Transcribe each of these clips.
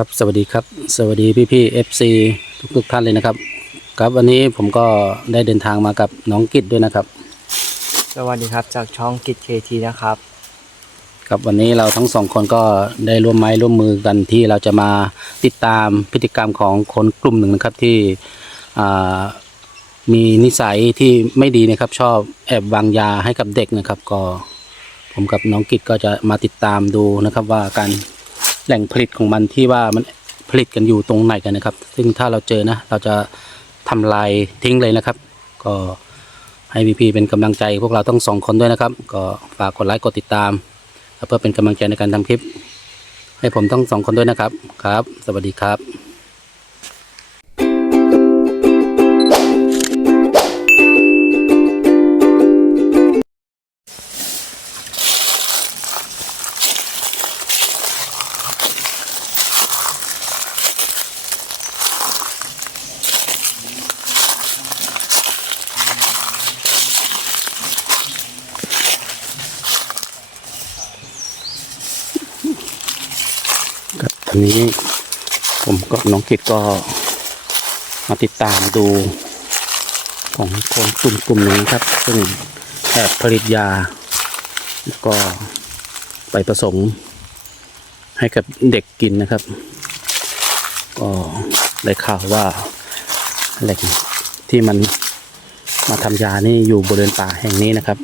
ครับสวัสดีครับ สวัสดีพี่พี่เอฟซีทุกทุกๆท่านเลยนะครับ ครับวันนี้ผมก็ได้เดินทางมากับน้องกิจด้วยนะครับ สวัสดีครับจากช่องกิจเคทีนะครับ ครับวันนี้เราทั้งสองคนก็ได้ร่วมไม้ร่วมมือกันที่เราจะมาติดตามพฤติกรรมของคนกลุ่มหนึ่งนะครับที่อ่ามีนิสัยที่ไม่ดีนะครับ ชอบแอบวางยาให้กับเด็กนะครับ ก็ผมกับน้องกิจก็จะมาติดตามดูนะครับว่าการ แหล่งผลิตของมันที่ว่ามันผลิตกันอยู่ตรงไหนกันนะครับ ซึ่งถ้าเราเจอนะ เราจะทำลายทิ้งเลยนะครับ ก็ให้พีพีเป็นกำลังใจพวกเราทั้งสองคนด้วยนะครับ ก็ฝากกดไลค์กดติดตาม เพื่อเป็นกำลังใจในการทำคลิป ให้ผมทั้งสองคนด้วยนะครับครับ สวัสดีครับ น้องกิตก็มาติดตามดูของคนกลุ่มกลุ่มนึ่งครับ ซึ่งแอบผลิตยา แล้วก็ไปผสมให้กับเด็กกินนะครับ ก็ได้ข่าวว่าแหล่งที่มันมาทำยานี่อยู่บริเวณป่าแห่งนี้นะครับ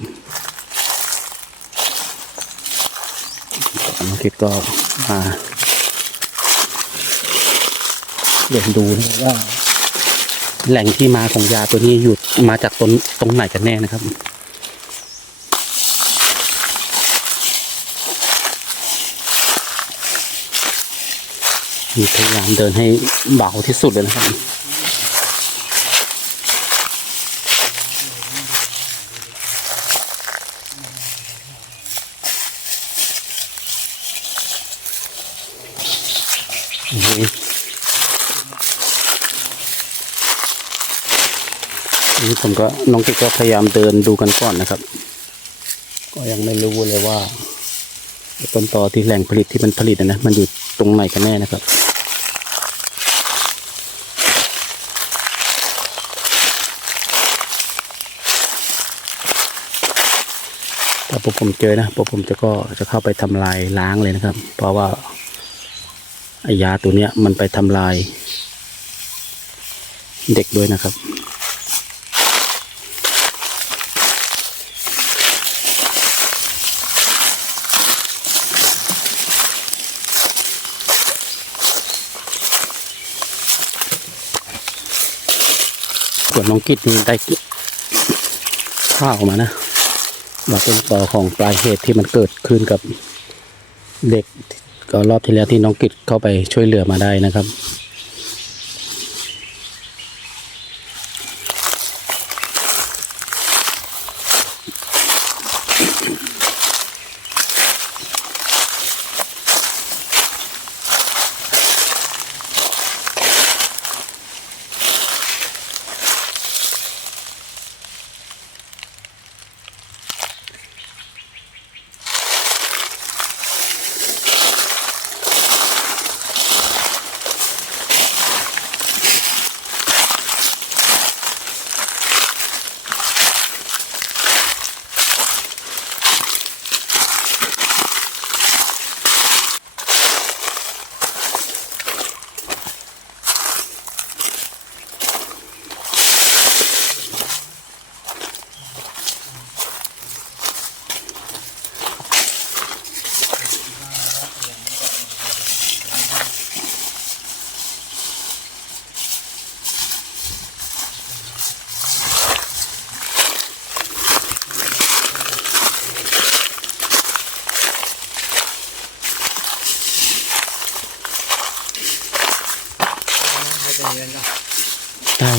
น้องคิดก็มา เรียนดูนะครับว่า แหล่งที่มาของยาตัวนี้อยู่มาจากตรงตรงไหนกันแน่นะครับพยายามเดินให้เบาที่สุดเลยนะครับ นี้ผมก็น้องกิ๊กก็พยายามเดินดูกันก่อนนะครับ ก็ยังไม่รู้เลยว่าต้นตอที่แหล่งผลิตที่มันผลิตนะนะมันอยู่ตรงไหนกันแน่นะครับถ้าพวกผมเจอนะพวกผมจะก็จะเข้าไปทำลายล้างเลยนะครับ เพราะว่าไอยาตัวเนี้ยมันไปทำลายเด็กด้วยนะครับ วนน้องกิดนี่ได้ข้าวมานะมาเป็นต่อของปลายเหตุที่มันเกิดขึ้นกับเด็กก็รอบที่แล้วที่น้องกิจเข้าไปช่วยเหลือมาได้นะครับ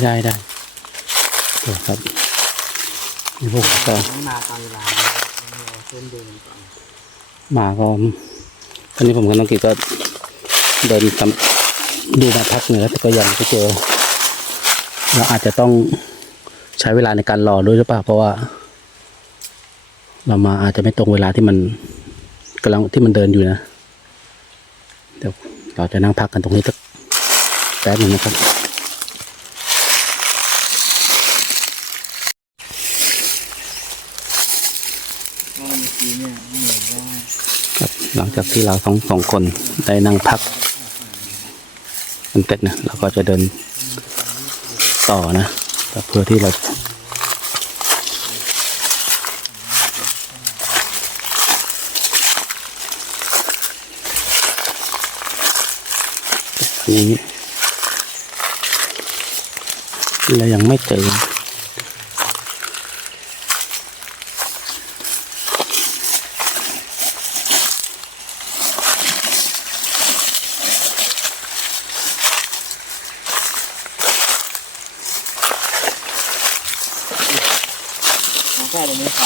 ได้ได้ได้เดี๋ยวครับนี่พวกก็มาตอนเวลาเราเส้นเดินก่อนมาก็ตอนนี้ผมกับน้องกิจก็เดินทำดูมาพักเหนือแต่ก็ยังไม่เจอเราอาจจะต้องใช้เวลาในการรอด้วยหรือเปล่าเพราะว่า เรามาอาจจะไม่ตรงเวลาที่มันกำลังที่มันเดินอยู่นะ เดี๋ยวเราจะนั่งพักกันตรงนี้สักแป๊บหนึ่งนะครับ ว่าเมื่อกี้เนี่ยเหมือนว่า ครับหลัง จากที่เราสองสองคนได้นั่งพักกันเสร็จนะเราก็จะเดินต่อนะเพื่อที่เรานี้เรายังไม่เจอ น้องแค่ตรงนี้ใคร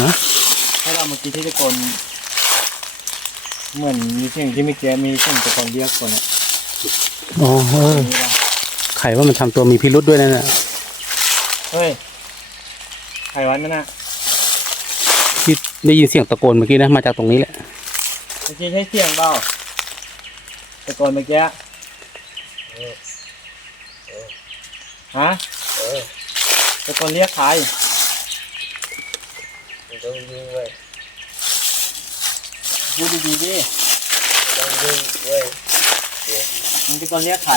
นะ ถ้าเราเมื่อกี้ที่ตะโกน เหมือนมีเสียงที่เมื่อกี้มีเสียงตะโกนเรียกคนอะอ๋อเออนี่ป่ะไข่ว่ามันทำตัวมีพิรุษด้วยนะเนี่ยเฮ้ยใครวันนั่นน่ะที่ได้ยินเสียงตะโกนเมื่อกี้นะมาจากตรงนี้แหละเมื่อกี้ใช้เสียงเปล่าตะโกนเมื่อกี้ฮะตะโกนเรียกใครไม่ต้องยุ่งเว้ยพูดดีๆดิไม่ ต้องยุ่งเว้ยมึงตะโกนเรียกใคร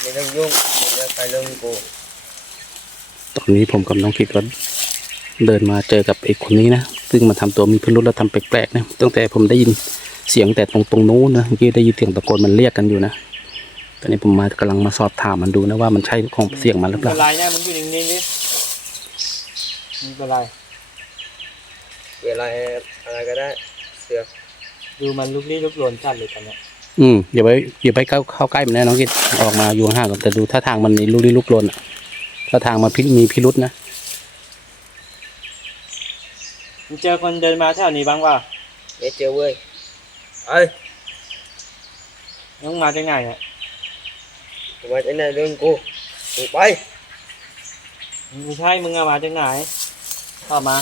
ไม่ต้องยุ่งไม่ต้องไปเรื่องกูตอนนี้ผมกับน้องคิดก็เดินมาเจอกับไอ้คนนี้นะ ซึ่งมันทำตัวมีพิรุษและทำแปลกๆนะ ตั้งแต่ผมได้ยินเสียงแต่ตรงตรงนู้นนะเมื่อกี้ได้ยินเสียงตะโกนมันเรียกกันอยู่นะ ตอนนี้ผมมากำลังมาสอบถามมันดูนะว่ามันใช่ของเสียงมันหรือเปเป็ล่านไรเนี่ยมึงอยู่นิ่งๆดิมึงเป็นไร เวลาอะไรก็ได้ เสือก ดูมันลุกลี้ลุกลนจัดเลยตอนเนี้ยอืมอย่าไปอย่าไปเข้าเข้าใกล้มันนะน้องคิดออกมาอยู่ห่างๆก่อนแต่ดูท่าทางมันมีลุกลี้ลุกลนอะท่าทางมันพิมีพิรุษนะมึงเจอคนเดินมาแถวนี้บ้างเปล่าไม่เจอเว้ยเอ้ยมึงมาจากไหนอะมาจากไหนเรื่องกูมึงไปไม่ใช่มึงอะมาจากไหนเข้ามา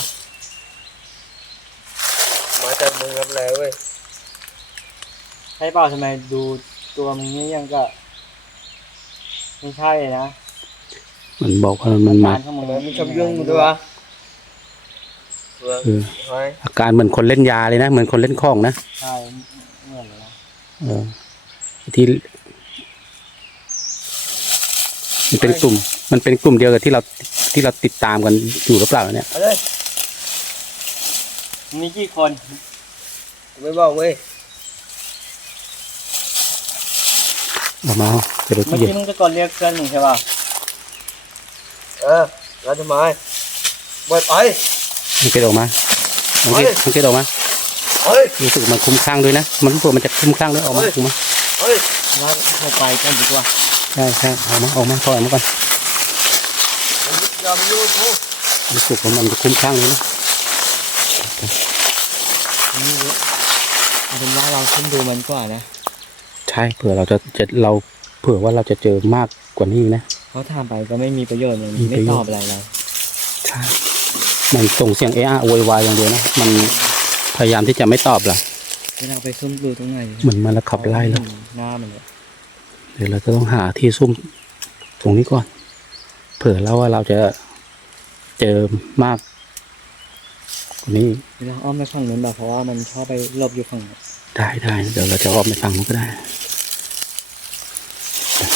มาจากมึงรับแล้วเว้ย ใช่เปล่าทำไมดูตัวมึงนี่ยังก็ไม่ใช่นะมันบอกว่ามันมาการของมึงทำไมมึงชอบยุ่งด้วยวะเสือกเออเฮ้ยอาการเหมือนคนเล่นยาเลยนะ เหมือนคนเล่นของนะใช่เหมือนเลยนะเออที่มันเป็นกลุ่ม มันเป็นกลุ่มเดียวกับที่เราที่เราติดตามกันอยู่หรือเปล่าเนี่ย เอาเลยมึงมีกี่คนกูไม่บอกเว้ย ออกมาจะไปเมื่อเย็นกี้มึงตะโกนเรียกเพื่อนมึงใช่ป่ะเออแล้วทำไมเปิดไปมันเกิดออกมามันเกิดมันเกิดออกมาเฮ้ยรู้สึกมันคุ้มข้างด้วยนะ มันรู้สึกมันจะคุ้มข้างด้วยออกมาออกมาเฮ้ยว่าเราไปกันดีกว่าใช่ใช่ออกมาออกมาถอยออกมาก่อนอย่ามายุ่งกูรู้สึกว่ามันจะคุ้มข้างเลยนะอันนี้เยอะเอาเป็นว่าเราขึ้นดูมันกว่านะ ใช่เผื่อเราจะจะเราเผื่อว่าเราจะเจอมากกว่านี้นะ เขาถามไปก็ไม่มีประโยชน์เลยมีปไม่ระโยตชน์ อบอะไรเราใช่มันส่งเสียงเอะอะโวยวายอย่างเดียวนะมันพยายามที่จะไม่ตอบเราเวลาไปซุ่มดูตรงไหนเหมือนมันละขับไล่แล้วหน้ามันเลยเดี๋ยวเราจะต้องหาที่ซุ่มตรงนี้ก่อน เผื่อแล้วว่าเราจะเจอมากกว่านี้ เวลาอ้อมไปฝั่งนู้นแบบเพราะว่ามันชอบไปหลบอยู่ฝั่งนู้น ได้ได้เดี๋ยวเราจะอ้อมไปฝั่งนู้นก็ได้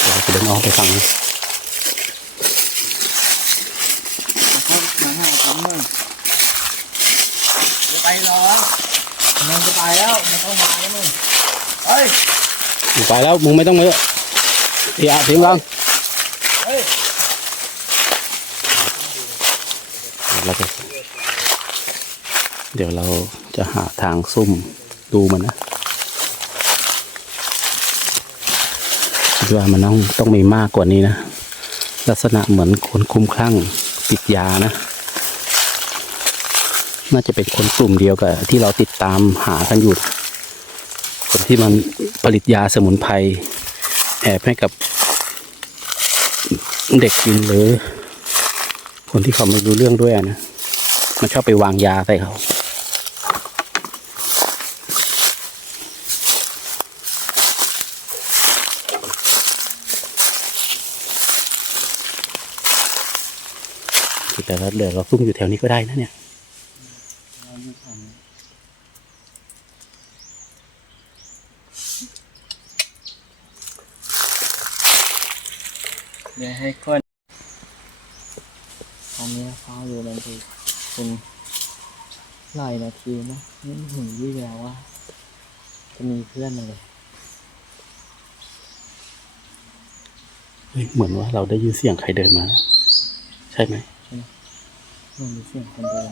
เราจะเดินอ้อมไปฝั่งนี้นไปหรอมึงจะไปแล้วมึงต้องมาแล้วมึงเฮ้ยมึงไปแล้วมึงไม่ต้องมาเยอะเสียเสียงรังเฮ้ยเราจะเดี๋ยวเราจะหาทางซุ่มดูมันนะคิด ว่ามันต้องต้องมีมากกว่านี้นะลักษณะเหมือนคนคุ้มคลั่งติดยานะ น่าจะเป็นคนกลุ่มเดียวกับที่เราติดตามหากันอยู่คนที่มันผลิตยาสมุนไพรแอบให้กับเด็กกินหรือคนที่เขาไม่รู้เรื่องด้วยนะมันชอบไปวางยาใส่เขา แต่เราเดี๋ยวเราซุ่มอยู่แถวนี้ก็ได้นะเนี่ยเราอยู่ฝั่งนี้เดี๋ยวให้คนตอนนี้ฟ้าอยู่มันคือเป็นหลายนาทีนะไม่เห็นวี่แววว่า จะมีเพื่อนมาเลยเฮ้ยเหมือนว่าเราได้ยินเสียงใครเดินมา ใช่ไหม มันมีเสียงคนเดิน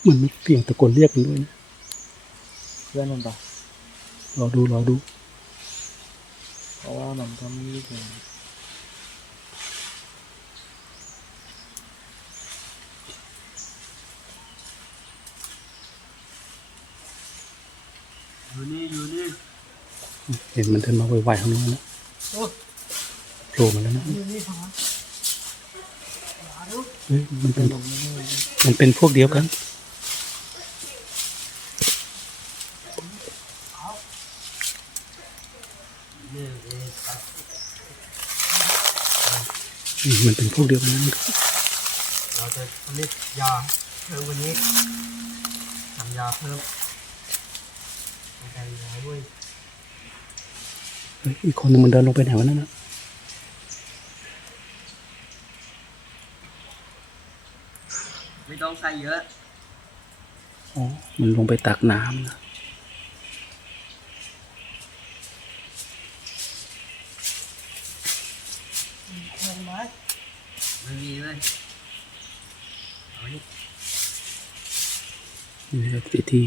เหมือนมีเสียงตะโกนเรียกกันด้วยนะเพื่อนมันปะรอดูรอดู เพราะว่ามันก็ไม่ได้เดินอยู่นี่อยู่นี่เห็นมันเดินมาไวๆข้างนอกนะโผล่มาแล้วนะ อยู่นี่ครับเฮ้ย มันเป็นลงไม่ได้เลยมันเป็นพวกเดียวกันอืมมันเป็นพวกเดียวกันนะเราจะผลิตยาเพิ่มกว่านี้ทำยาเพิ่มในการยาด้วยเฮ้ยอีกคนหนึงมันเดินลงไปไหนวะนั่นนะ ไม่ต้องใส่เยอะอ๋อมันลงไปตักน้ำนะเห็นไหมไม่มีเลยเอานี่นี่ครับที่ที่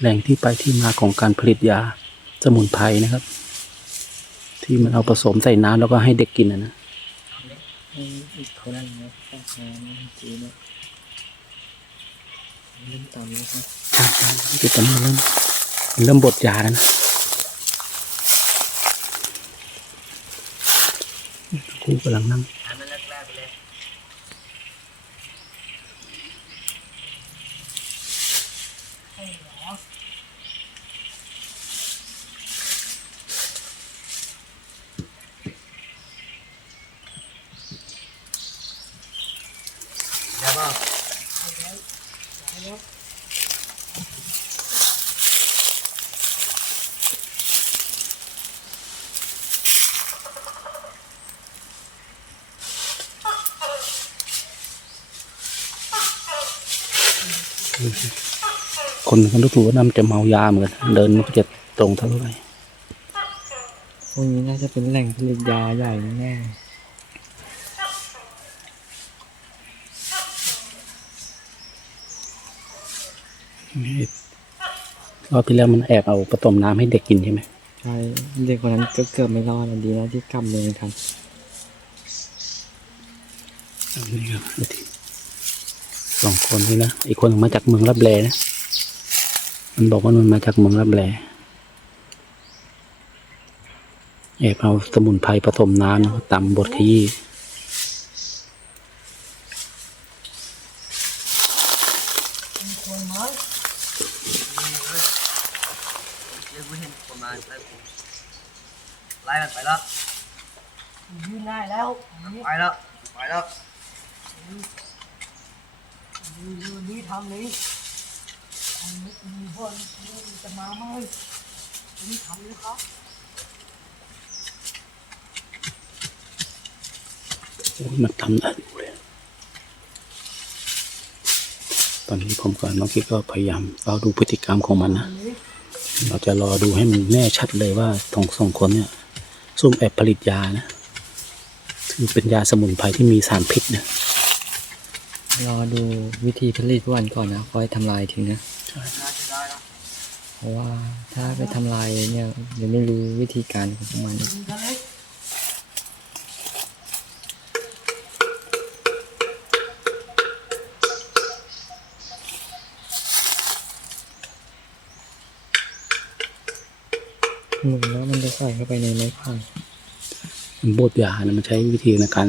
แหล่งที่ไปที่มาของการผลิตยาสมุนไพรนะครับ ที่มันเอาผสมใส่น้ำแล้วก็ให้เด็กกินนะนะ ให้อีกคนนึงนะตักน้ำนะจีเนี่ยเริ่มต่ำแล้ว ครับใช่ใช่ที่ตอนนี้มันเริ่มเริ่มบดยาแล้วนะครูกำลังนั่ง อันนั้นแรกๆไปเลย ได้ป่ะ คนคนรู้ตัวว่าน่าจะเมายาเหมือนกันเดินมันก็จะตรงเท่าไหร่พวกนี้น่าจะเป็นแหล่งผลิตยาใหญ่แน่นี่รอบที่แล้วมันแอบเอาผสมน้ำให้เด็กกินใช่ไหมใช่เด็กคนนั้นก็เกือบไม่รอดอะดีนะที่กลับเลยทันนี่ครับไอ้ที่ สองคนนี่นะอีกคนมาจากเมืองรับแลนะมันบอกว่ามันมาจากเมืองรับแลแอบเอาสมุนไพรผสมน้ำตำบดขยี้ เดี๋ยวกูเห็นประมาณไล่กูไล่มันไปแล้ว ยืนได้แล้ว ไปแล้ว ไปแล้ว ยืนยืนนี้ทำนี้ ทำนี้มีคนจะมาไหมนี่ทำนี้ครับโอ้ยมันทำได้ดูเลย ตอนนี้ผมกับน้องกิ๊กก็พยายามเฝ้าดูพฤติกรรมของมันนะ เราจะรอดูให้มันแน่ชัดเลยว่าทองสองคนเนี่ยซุ่มแอบผลิตยานะคือเป็นยาสมุนไพรที่มีสารพิษนะรอดูวิธีผลิตวันก่อนนะค่อยทำลายทิ้งนะ น่าจะได้แล้วเพราะว่าถ้าไปทำลายเนี่ยยังไม่รู้วิธีการของพวกมันยืนกันเลยหมุนแล้วมันจะใส่เข้าไปในไม้ไผ่มันบดยานะมันใช้วิธีในการ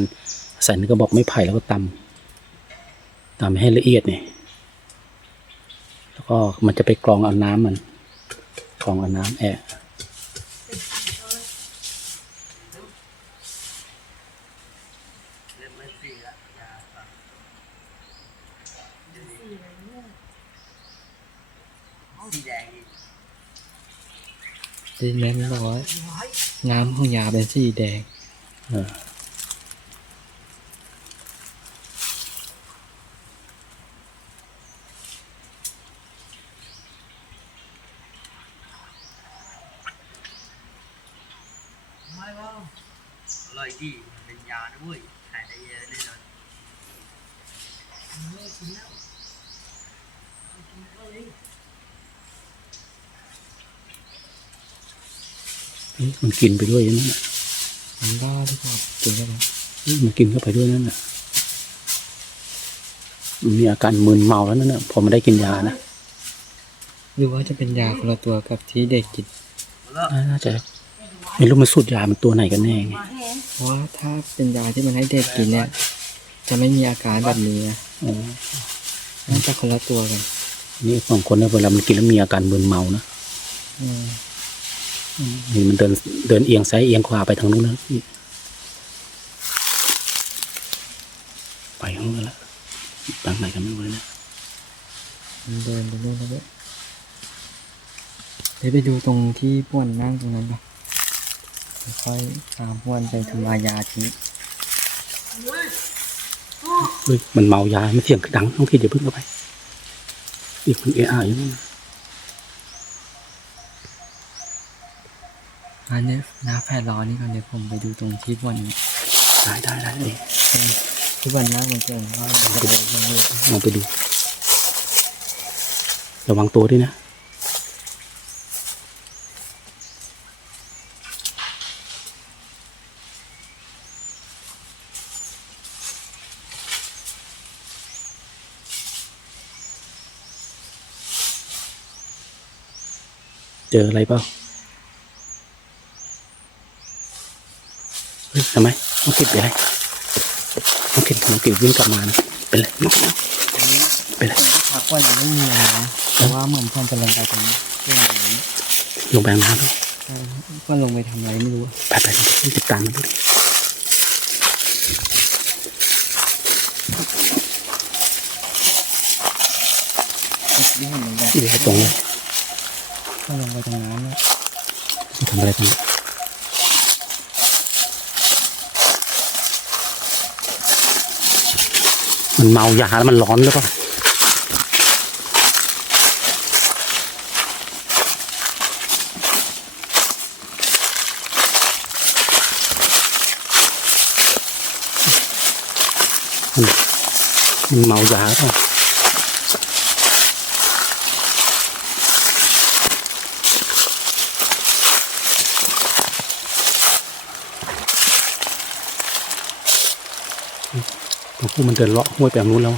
ใส่ในกระบอกไม้ไผ่แล้วก็ตำตำให้ละเอียดเนี่ย แล้วก็มันจะไปกรองเอาน้ำมันกรองเอาน้ำแอะดีแม่นบอกว่าน้ำของยาเป็นสีแดง เออ ไม่ว่าอร่อยดีมันเป็นยานะเว้ยขายได้เยอะแน่นอนเลิกกินแล้วเอากินข้าวเองเฮ้ยมันกินไปด้วยนั่นน่ะมันบ้าที่บอกกินได้ไหมเฮ้ยมันกินเข้าไปด้วยนั่นน่ะมันมีอาการมึนเมาแล้วนั่นน่ะพอมันได้กินยานะหรือว่าจะเป็นยาคนละตัวกับที่เด็กกินแล้วน่าจะ ไม่รู้มันสูตรยามันตัวไหนกันแน่ไงมาแห้งเพราะว่าถ้าเป็นยาที่มันให้เด็กกินเนี่ย จะไม่มีอาการแบบนี้นะอ๋อน่าจะคนละตัวกัน นี่สองคนเนี่ยเวลามันกินแล้วมีอาการมึนเมานะอืมนี่มันเดินเดินเอียงซ้ายเอียงขวาไปทางนู้นนะไปข้างนู้นแล้วทางไหนกันไม่รู้เลยนะมันเดินไปนู่นแล้วด้วยเดี๋ยวไปดูตรงที่ป้วนนั่งตรงนั้นปะ ค่อยตามป้วนไปทำลายยาทิ้งเฮ้ยมันเมายาไม่เสียงดังต้องคิดอย่าเพิ่งเข้าไปอีกมันเอะอะอยู่นั่นน่ะอันนี้น้าแฟนรอนี่ก่อนเดี๋ยวผมไปดูตรงที่ป้วนนี่ได้ได้ได้เอ้ยที่ป้วนนั่งมันเก่งว่ามันจะเดินยังไงลองไปดู ระวังตัวด้วยนะ เจออะไรเปล่าเฮ้ยทำไมน้องกิดไปนไรน้องกิดน้องกิดวิ่งกลับมานะเป็นไรน้องเป็นไรพักว่ายังไม่มีอะไรนะแต่ว่าเหมือนเพื่อนจะลงไปตรงนี้เพื่อนอย่างนี้ลงไปน้ำแล้วใช่เพื่อนลงไปทำอะไรไม่รู้อะไปไปไปติดตามมันดูดิไม่เห็นเหมือนกันอยู่ตรงนี้ เพื่อนลงไปตรงนั้นเนี่ยทำอะไรตรงนี้มันเมายาแล้วมันร้อนหรือเปล่ามันมันเมายาหรือเปล่าตัว ผู้มันเดินเลาะห้วยไปทางนู้นแล้ว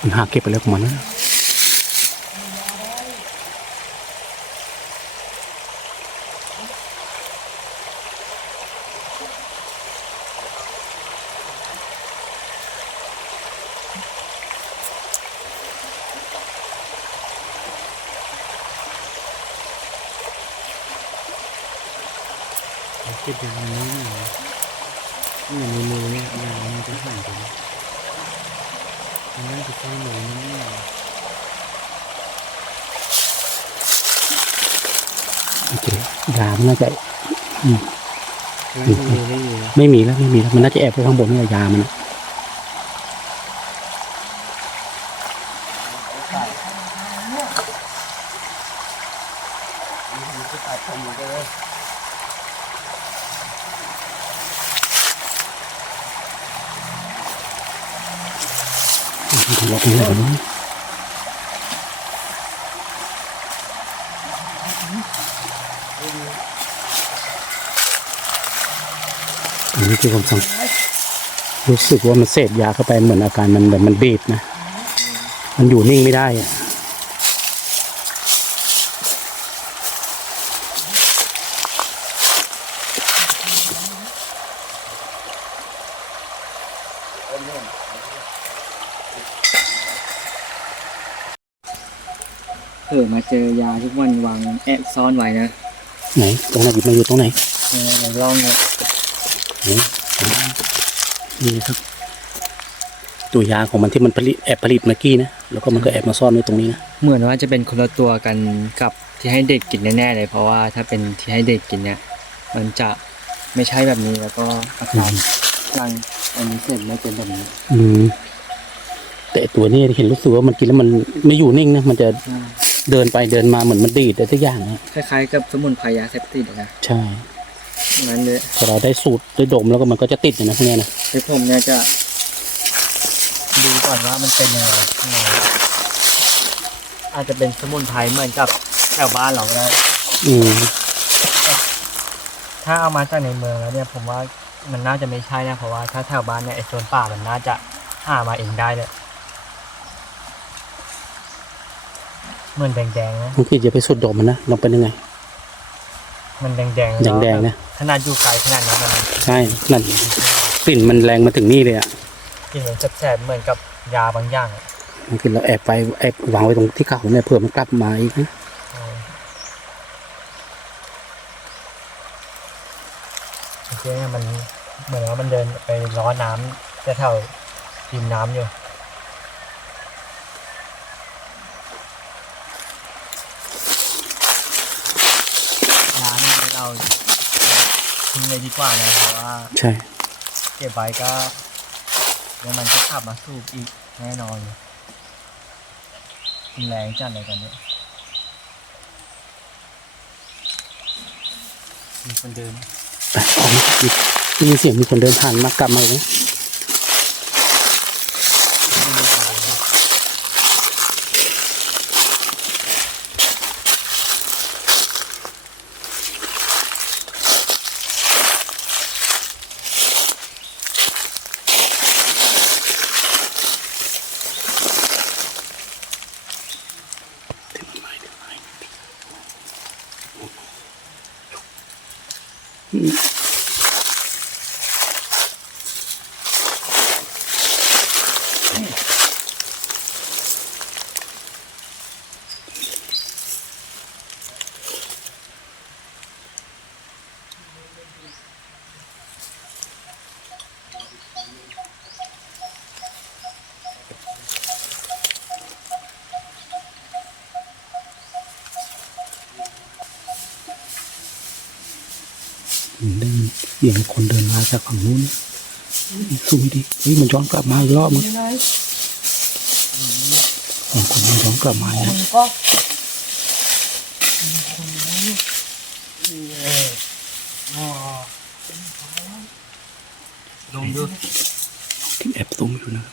มันหาเก็บไปแล้วของมันนะ เก็บยาอันนี้หน่อยนี่ในมือเนี่ยยามันจะหายไปมันน่าจะต้องมือนี่โอเคยามันน่าจะไม่มีได้อยู่ไม่มีแล้วไม่มีแล้วมันน่าจะแอบไปข้างบนนี่แหละยามันอะ มันล็อกนี่แหละวะอันนี้คือความสังรู้สึกว่ามันเสพยาเข้าไปเหมือนอาการมันแบบมันบีบนะ มันอยู่นิ่งไม่ได้อะ เออมาเจอยาทุกวันวางแอบซ่อนไว้นะไหนตรงไหนหยิบมาอยู่ตรงไหนในในร่องเนี่ยนี่นี่ครับ ตัวยาของมันที่มันผลิตแอบผลิตเมื่อกี้นะแล้วก็มันก็แอบมาซ่อนไว้ตรงนี้นะเหมือนว่าจะเป็นคนละตัวกันกับที่ให้เด็กกินแน่ๆเลย เพราะว่าถ้าเป็นที่ให้เด็กกินเนี่ย มันจะไม่ใช่แบบนี้แล้วก็อาการรังอันนี้เสร็จไม่เป็นแบบนี้ อืมแต่ไอ้ตัวนี้เห็นรู้สึกว่ามันกินแล้วมันไม่อยู่นิ่งนะมันจะ เดินไปเดินมาเหมือนมันดีดอะไรสักอย่างนะคล้ายๆกับสมุนไพรยาเสพติดอะนะใช่งั้นเลยพอเราได้สูตรได้ดมแล้วก็มันก็จะติดอย่างนะพวกเนี้ยนะไอ้ผมเนี่ยจะดูก่อนว่ามันเป็นยังไงข้างในอาจจะเป็นสมุนไพรเหมือนกับแถวบ้านเราก็ได้ อืมถ้าเอามาจากในเมืองแล้วเนี่ยผมว่ามันน่าจะไม่ใช่นะเพราะว่าถ้าแถวบ้านเนี่ยไอ้โซนป่ามันน่าจะหามาเองได้เลย เหมือนแดงๆนะบางทีจะไปสูดดมมันนะลองเป็นยังไง มันแดงๆแดงๆนะขนาดอยู่ไกลขนาดนั้นมันใช่นั่นกลิ่นมันแรงมาถึงนี่เลยอะกลินเหมือนแสบๆเหมือนกับยาบางอย่างอะบางทีเราแอบไปแอบวางไว้ตรงที่เขาเนี่ยเผื่อมันกลับมาอีกนะเออโอเคเนี่ยมันเหมือนว่ามันเดินไปล้อน้ำแถวๆริมน้ำอยู่ ร้านนี้เราทิ้ง เลยดีกว่านะเพราะว่าใช่ เก็บไว้ก็เดี๋ยวมันจะขับมาสูบอีกแน่นอนมันแรงจัดเลยตอนนี้มีคนเดินไปออกมามีได้ยินเสียงมีคนเดินผ่านมากลับมาอีกนะ ได้ยิน เสียงคนเดินมาจากฝั่งนู้นสูงดิเฮ้ยมันย้อนกลับมาอีกรอบมึงยังไงสองคนมันย้อนกลับมาคเนี่ยนก็ลงดูคิดแอบตุ้มอยู่นะ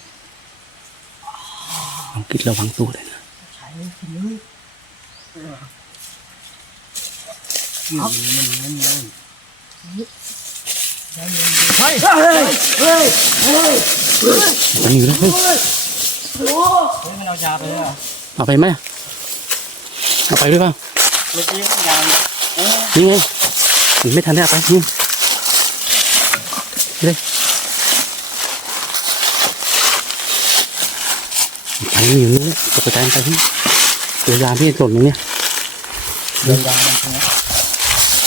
ลองคิดระวังตัวเลยนะใช้กินเลยมันมันมัน มันอยู่แล้วเฮ้ยโอ้เฮ้ยมันเอายาไปเลยเหรอเอาไปไหมเอาไปด้วยเปล่าเมื่อกี้มันยานี่ไงมันไม่ทันได้เอาไปนี่เลยไปอยู่นู้นเลยจะไปตามไปที่เวลาพี่สนตรงเนี้ยเดินยามันใช่ไหม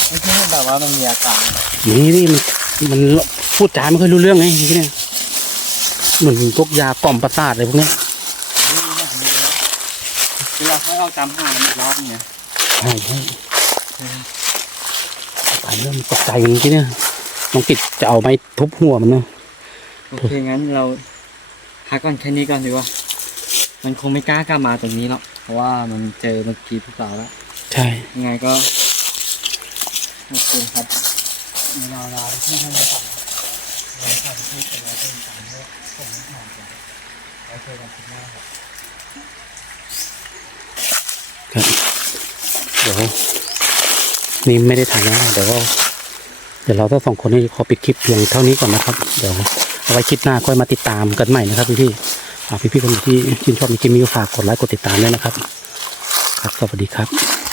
เมื่อกี้มันแบบว่ามันมีอาการนี่นี่มัน มันพูดจาไม่ค่อยรู้เรื่องไงทีเนี่ยเหมือนพวกยากล่อมประสาทอะไรพวกเนี้ยเวลาเขาเอาตามหามันอีกรอบเนี่ยใช่ใช่ไปเริ่มตกใจมันที่เนี่ยน้องกิดจะเอาไม้ทุบหัวมันนะโอเคงั้นเราพักก่อนแค่นี้ก่อนดีกว่า มันคงไม่กล้ากลับมาตรงนี้หรอกเพราะว่ามันเจอเมื่อกี้พวกเราแล้ว ใช่ยังไงก็โอเคครับ มีนาลาที่ท่านจะสั่งเราสั่งที่ไปแล้วเป็นสั่งเลือกผมไม่ผ่านกันไว้เจอกันที่หน้าครับครับเดี๋ยวนี่ไม่ได้ถ่ายแล้วเดี๋ยวเดี๋ยวเราทั้งสองคนนี่ขอปิดคลิปเพียงเท่านี้ก่อนนะครับ เดี๋ยวเอาไว้คลิปหน้าค่อยมาติดตามกันใหม่นะครับพี่พี่ๆอ่าพี่พี่ๆคนไหนที่ชื่นชอบในคลิปนี้ฝากกดไลค์กดติดตามด้วยนะครับ ครับสวัสดีครับ